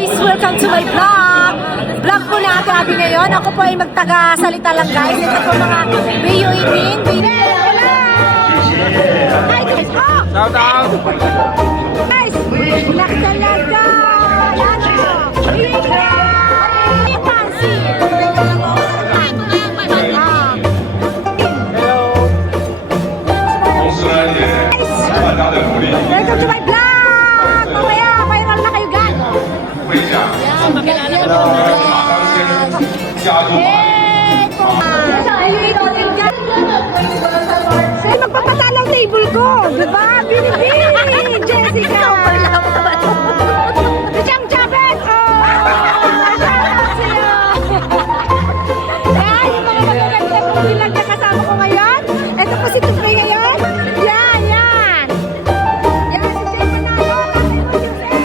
guys! Welcome to my vlog! Vlog po na Ate Abby ngayon. Ako po ay magtaga-salita lang guys. Ito po mga Bayo Imin. Hello! Hi guys! Oh! Shout out! Guys! Black talaga! Yan o! Fancy! Welcome to my vlog! Mamaya, viral na kayo guys! Yan, makilala ko na Sa'yo magpapatalang table ko! Diba? Binibini! Jessica! Jam Jabet! Oh! Shoutout sa'yo! Yan, yung mga magaganda kong bilang na kasama ko ngayon. Ito po si Tupay ngayon. Yan, yan! Yan, si Jay Manalo! Kasi mo, Jose!